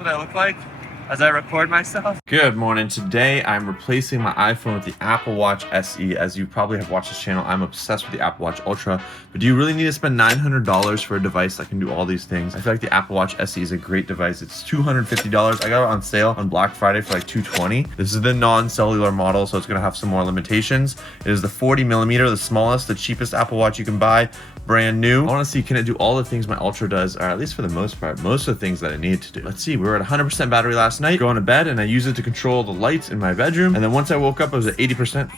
What I look like as I record myself. Good morning. Today I'm replacing my iPhone with the Apple Watch SE. As you probably have watched this channel, I'm obsessed with the Apple Watch Ultra. But do you really need to spend $900 for a device that can do all these things? I feel like the Apple Watch SE is a great device. It's $250. I got it on sale on Black Friday for like $220. This is the non-cellular model, so it's gonna have some more limitations. It is the 40mm, the smallest, the cheapest Apple Watch you can buy, brand new. I wanna see, can it do all the things my Ultra does, or at least for the most part, most of the things that it needed to do. Let's see, we were at 100% battery last night, going to bed, and I used it to control the lights in my bedroom. And then once I woke up, I was at 80%.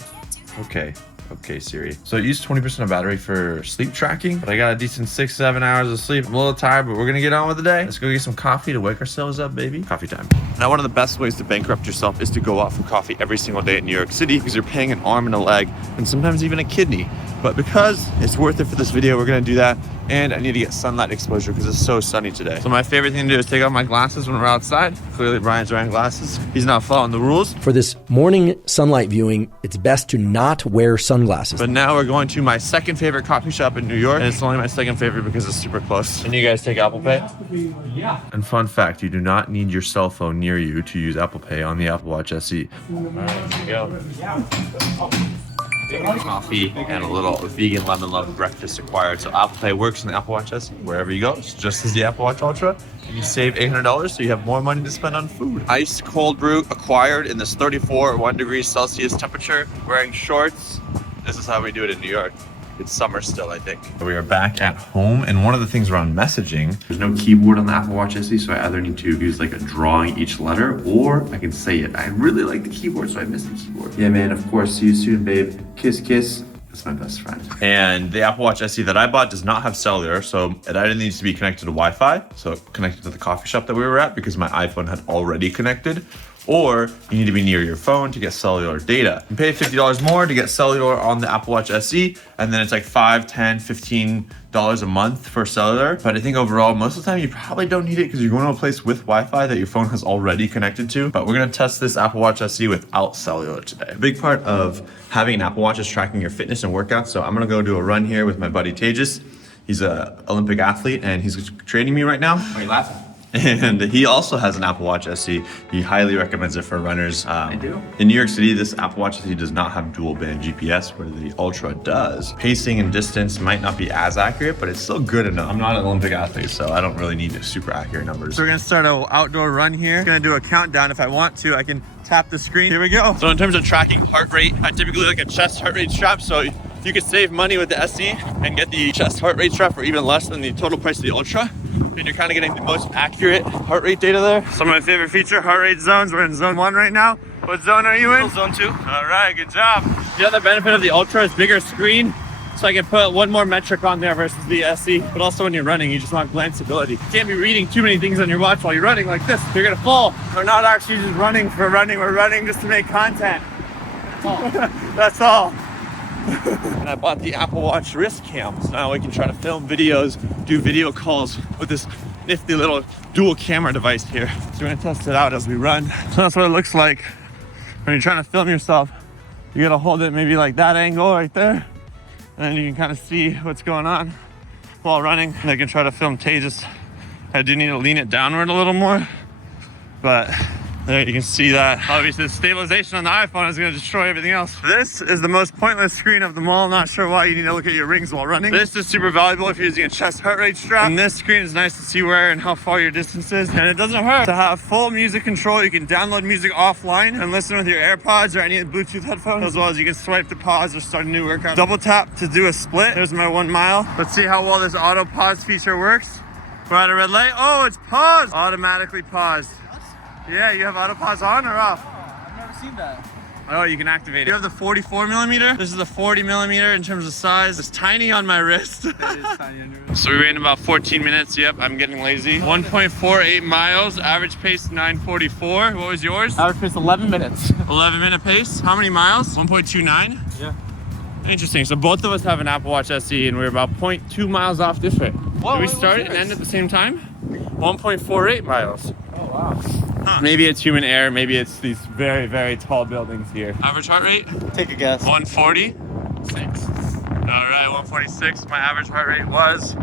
Okay, Siri. So I used 20% of battery for sleep tracking, but I got a decent 6-7 hours of sleep. I'm a little tired, but we're gonna get on with the day. Let's go get some coffee to wake ourselves up, baby. Coffee time. Now, one of the best ways to bankrupt yourself is to go out for coffee every single day in New York City, because you're paying an arm and a leg, and sometimes even a kidney. But because it's worth it for this video, we're gonna do that. And I need to get sunlight exposure because it's so sunny today. So my favorite thing to do is take off my glasses when we're outside. Clearly Brian's wearing glasses. He's not following the rules. For this morning sunlight viewing, it's best to not wear sunglasses. But now we're going to my second favorite coffee shop in New York. And it's only my second favorite because it's super close. And you guys take Apple Pay? Yeah. And fun fact, you do not need your cell phone near you to use Apple Pay on the Apple Watch SE. All right, here we go. Coffee and a little vegan lemon love breakfast required. So Apple Pay works on the Apple Watch SE wherever you go. It's just as the Apple Watch Ultra, and you save $800, so you have more money to spend on food. Iced cold brew acquired in this 1 degrees Celsius temperature. Wearing shorts. This is how we do it in New York. It's summer still, I think. We are back at home, and one of the things around messaging, there's no keyboard on the Apple Watch SE, so I either need to use like a drawing each letter, or I can say it. I really like the keyboard, so I miss the keyboard. Yeah, man, of course. See you soon, babe. Kiss, kiss. That's my best friend. And the Apple Watch SE that I bought does not have cellular, so it either needs to be connected to Wi-Fi, so connected to the coffee shop that we were at because my iPhone had already connected, or you need to be near your phone to get cellular data. You pay $50 more to get cellular on the Apple Watch SE, and then it's like $5, $10, $15 a month for cellular. But I think overall, most of the time you probably don't need it because you're going to a place with Wi-Fi that your phone has already connected to. But we're gonna test this Apple Watch SE without cellular today. A big part of having an Apple Watch is tracking your fitness and workouts. So I'm gonna go do a run here with my buddy Tejas. He's an Olympic athlete and he's training me right now. Why are you laughing? And he also has an Apple Watch SE. He highly recommends it for runners. I do. In New York City, this Apple Watch SE does not have dual band GPS, where the Ultra does. Pacing and distance might not be as accurate, but it's still good enough. I'm not an Olympic athlete, so I don't really need super accurate numbers. So we're gonna start an outdoor run here. Gonna do a countdown. If I want to, I can tap the screen. Here we go. So in terms of tracking heart rate, I typically like a chest heart rate strap. So you could save money with the SE and get the chest heart rate strap for even less than the total price of the Ultra. And you're kind of getting the most accurate heart rate data there. Some of my favorite feature, heart rate zones. We're in zone 1 right now. What zone are you in? Zone 2. All right, good job. The other benefit of the Ultra is bigger screen. So I can put one more metric on there versus the SE. But also when you're running, you just want glanceability. You can't be reading too many things on your watch while you're running like this. You're gonna fall. We're not actually just running for running. We're running just to make content. That's all. And I bought the Apple Watch Wristcam, so now we can try to film videos, do video calls with this nifty little dual camera device here. So we're gonna test it out as we run. So that's what it looks like when you're trying to film yourself. You gotta hold it maybe like that angle right there, and then you can kind of see what's going on while running. And I can try to film Tejas. I do need to lean it downward a little more, but there you can see that. Obviously the stabilization on the iPhone is gonna destroy everything else. This is the most pointless screen of them all. Not sure why you need to look at your rings while running. This is super valuable if you're using a chest heart rate strap. And this screen is nice to see where and how far your distance is. And it doesn't hurt to have full music control. You can download music offline and listen with your AirPods or any Bluetooth headphones, as well as you can swipe to pause or start a new workout. Double tap to do a split. There's my 1 mile. Let's see how well this auto pause feature works. We're at a red light. Oh, it's paused. Automatically paused. Yeah, you have auto pause on or off? Oh, I've never seen that. Oh, you can activate it. You have the 44mm. This is the 40mm in terms of size. It's tiny on my wrist. It is tiny on your wrist. So we ran about 14 minutes. Yep, I'm getting lazy. 1.48 miles, average pace 9:44. What was yours? Average pace 11 minutes. 11-minute pace. How many miles? 1.29? Yeah. Interesting. So both of us have an Apple Watch SE and we're about 0.2 miles off different. Whoa, Did we wait, start what's and end yours? at the same time? 1.48 miles. Oh, wow. Maybe it's human error. Maybe it's these very, very tall buildings here. Average heart rate? Take a guess. 146. All right, 146. My average heart rate was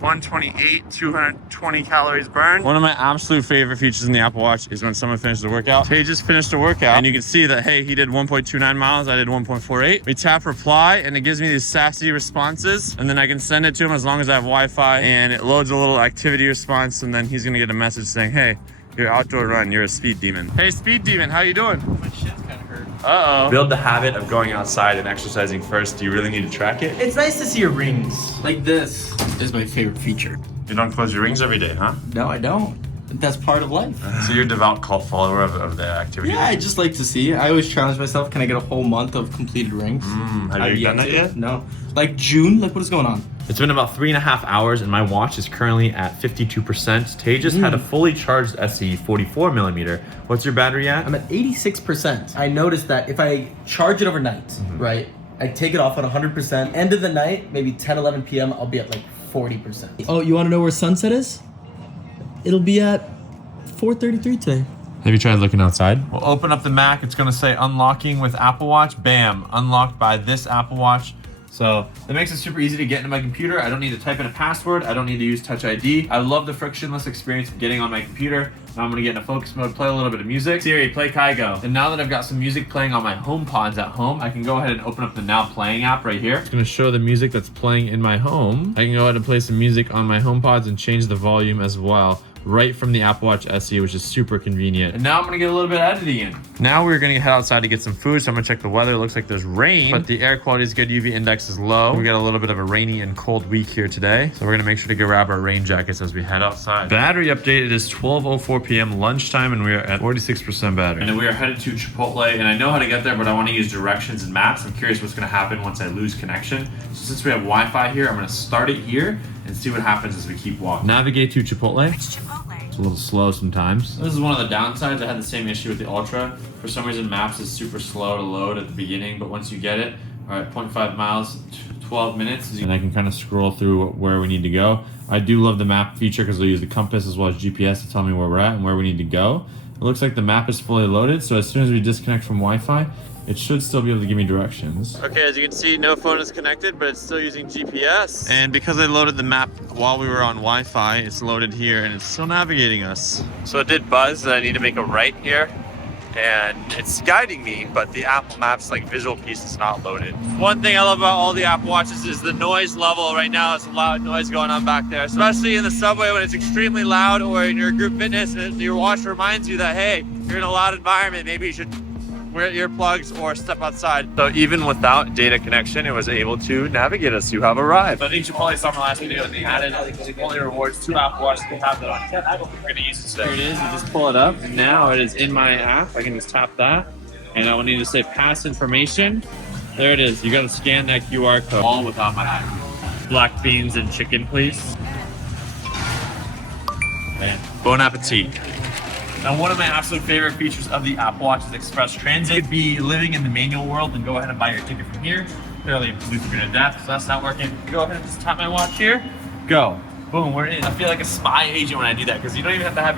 128, 220 calories burned. One of my absolute favorite features in the Apple Watch is when someone finishes a workout. Tay just finished a workout and you can see that, hey, he did 1.29 miles, I did 1.48. We tap reply and it gives me these sassy responses, and then I can send it to him as long as I have Wi-Fi, and it loads a little activity response, and then he's gonna get a message saying, hey, your outdoor run, you're a speed demon. Hey, speed demon, how you doing? My shit's kind of hurt. Uh-oh. Build the habit of going outside and exercising first. Do you really need to track it? It's nice to see your rings. Like this is my favorite feature. You don't close your rings every day, huh? No, I don't. That's part of life. So you're a devout cult follower of the activity? Yeah, I just like to see. I always challenge myself. Can I get a whole month of completed rings? Have you done that yet? No. Like June? Like what is going on? It's been about 3.5 hours and my watch is currently at 52%. Tay just had a fully charged SE 44mm. What's your battery at? I'm at 86%. I noticed that if I charge it overnight, right, I take it off at 100%. End of the night, maybe 10, 11 p.m., I'll be at like 40%. Oh, you want to know where sunset is? It'll be at 4:33 today. Have you tried looking outside? We'll open up the Mac. It's gonna say unlocking with Apple Watch. Bam, unlocked by this Apple Watch. So that makes it super easy to get into my computer. I don't need to type in a password. I don't need to use Touch ID. I love the frictionless experience of getting on my computer. Now I'm gonna get into focus mode, play a little bit of music. Siri, play Kygo. And now that I've got some music playing on my HomePods at home, I can go ahead and open up the Now Playing app right here. It's gonna show the music that's playing in my home. I can go ahead and play some music on my HomePods and change the volume as well, right from the Apple Watch SE, which is super convenient. And now I'm gonna get a little bit of editing in. Now we're gonna head outside to get some food, so I'm gonna check the weather. It looks like there's rain, but the air quality is good, UV index is low. We got a little bit of a rainy and cold week here today, so we're gonna make sure to grab our rain jackets as we head outside. Battery update, it is 12:04 p.m. lunchtime, and we are at 46% battery. And we are headed to Chipotle, and I know how to get there, but I wanna use directions and maps. I'm curious what's gonna happen once I lose connection. So since we have Wi-Fi here, I'm gonna start it here and see what happens as we keep walking. Navigate to Chipotle. It's a little slow sometimes. This is one of the downsides. I had the same issue with the Ultra. For some reason, Maps is super slow to load at the beginning, but once you get it, all right, 0.5 miles, 12 minutes, and I can kind of scroll through where we need to go. I do love the map feature because they'll use the compass as well as GPS to tell me where we're at and where we need to go. It looks like the map is fully loaded, so as soon as we disconnect from Wi-Fi, it should still be able to give me directions. Okay, as you can see, no phone is connected, but it's still using GPS. And because I loaded the map while we were on Wi-Fi, it's loaded here and it's still navigating us. So it did buzz that I need to make a right here. And it's guiding me, but the Apple Maps like visual piece is not loaded. One thing I love about all the Apple Watches is the noise level. Right now it's a loud noise going on back there, especially in the subway when it's extremely loud, or in your group fitness and your watch reminds you that, hey, you're in a loud environment, maybe you should wear earplugs or step outside. So even without data connection, it was able to navigate us. You have arrived. I think Chipotle saw my last video and they added Chipotle rewards to Apple Watch. We have that on 10. We're gonna use it today. Here it is. You just pull it up, and now it is in my app. I can just tap that, and I will need to say pass information. There it is. You gotta scan that QR code. All without my app. Black beans and chicken, please. Man, bon appetit. Now, one of my absolute favorite features of the Apple Watch is Express Transit. You could be living in the manual world and go ahead and buy your ticket from here. Clearly, Bluetooth gonna adapt, so that's not working. Go ahead and just tap my watch here. Go. Boom, we're in. I feel like a spy agent when I do that, because you don't even have to have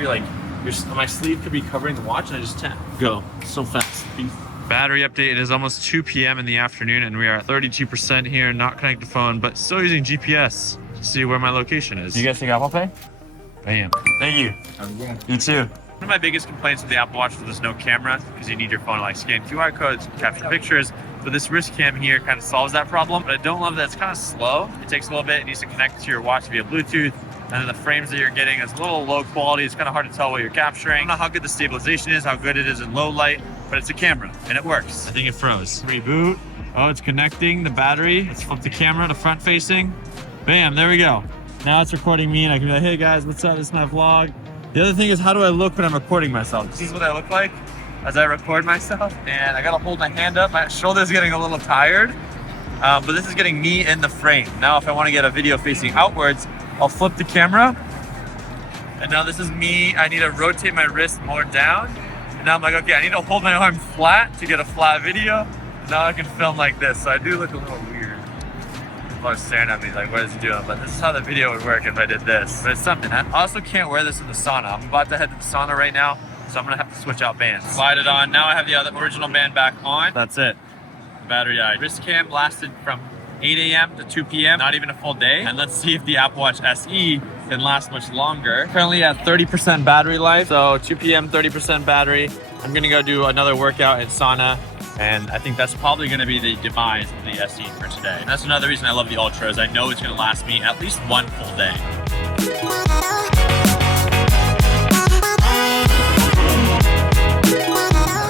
my sleeve could be covering the watch, and I just tap. Go. So fast. Battery update, it is almost 2 p.m. in the afternoon, and we are at 32% here, not connected to phone, but still using GPS to see where my location is. You guys take Apple Pay? Bam. Thank you. You too. One of my biggest complaints with the Apple Watch is there's no camera, because you need your phone to like scan QR codes, capture pictures. But this Wristcam here kind of solves that problem. But I don't love that it's kind of slow. It takes a little bit. It needs to connect to your watch via Bluetooth. And then the frames that you're getting is a little low quality. It's kind of hard to tell what you're capturing. I don't know how good the stabilization is, how good it is in low light, but it's a camera and it works. I think it froze. Reboot. Oh, it's connecting the battery. Let's flip the camera to front facing. Bam, there we go. Now it's recording me and I can be like, hey guys, what's up? This is my vlog. The other thing is, how do I look when I'm recording myself? This is what I look like as I record myself, and I gotta hold my hand up. My shoulder's getting a little tired, but this is getting me in the frame. Now, if I wanna get a video facing outwards, I'll flip the camera, and now this is me. I need to rotate my wrist more down, and now I'm like, okay, I need to hold my arm flat to get a flat video. Now I can film like this, so I do look a little weird. People are staring at me like, what is he doing? But this is how the video would work if I did this. But it's something. I also can't wear this in the sauna. I'm about to head to the sauna right now, so I'm gonna have to switch out bands. Slide it on. Now I have the original band back on. That's it. The battery died. Wristcam lasted from 8 a.m. to 2 p.m., not even a full day. And let's see if the Apple Watch SE can last much longer. Currently at 30% battery life, so 2 p.m., 30% battery. I'm gonna go do another workout in sauna, and I think that's probably gonna be the demise of the SE for today. And that's another reason I love the Ultra, is I know it's gonna last me at least one full day.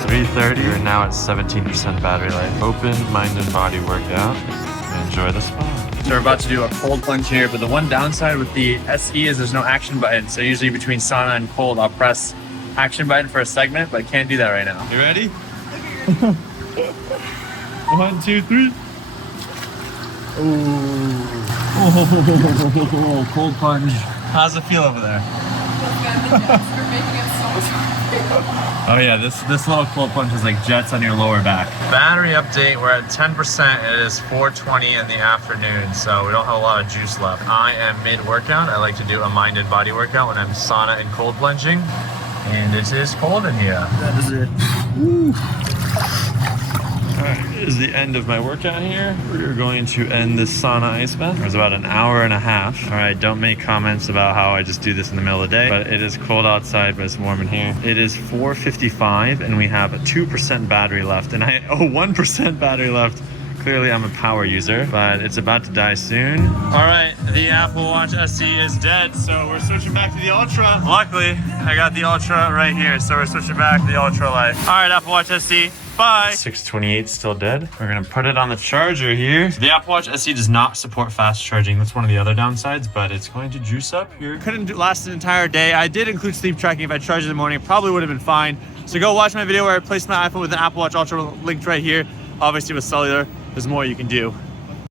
3:30, we're now at 17% battery life. Open, mind, and body workout. Enjoy the spa. So we're about to do a cold plunge here, but the one downside with the SE is there's no action button. So usually between sauna and cold, I'll press action button for a segment, but I can't do that right now. You ready? 1, 2, 3. Oh, cold plunge. How's it feel over there? Oh yeah, this little cold plunge is like jets on your lower back. Battery update, we're at 10%. It is 4:20 in the afternoon, so we don't have a lot of juice left. I am mid-workout. I like to do a mind and body workout when I'm sauna and cold plunging. And it is cold in here. That is it. Alright, this is the end of my workout here. We're going to end this sauna ice bath. It was about an hour and a half. Alright, don't make comments about how I just do this in the middle of the day, but it is cold outside, but it's warm in here. It is 4:55 and we have a 2% battery left, and 1% battery left. Clearly I'm a power user, but it's about to die soon. Alright, the Apple Watch SE is dead, so we're switching back to the Ultra. Luckily, I got the Ultra right here, so we're switching back to the Ultra Light. Alright, Apple Watch SE. Bye. 628 still dead. We're gonna put it on the charger here. The Apple Watch SE does not support fast charging. That's one of the other downsides, but it's going to juice up here. Couldn't last an entire day. I did include sleep tracking. If I charged in the morning, it probably would have been fine. So go watch my video where I placed my iPhone with an Apple Watch Ultra linked right here. Obviously with cellular, there's more you can do.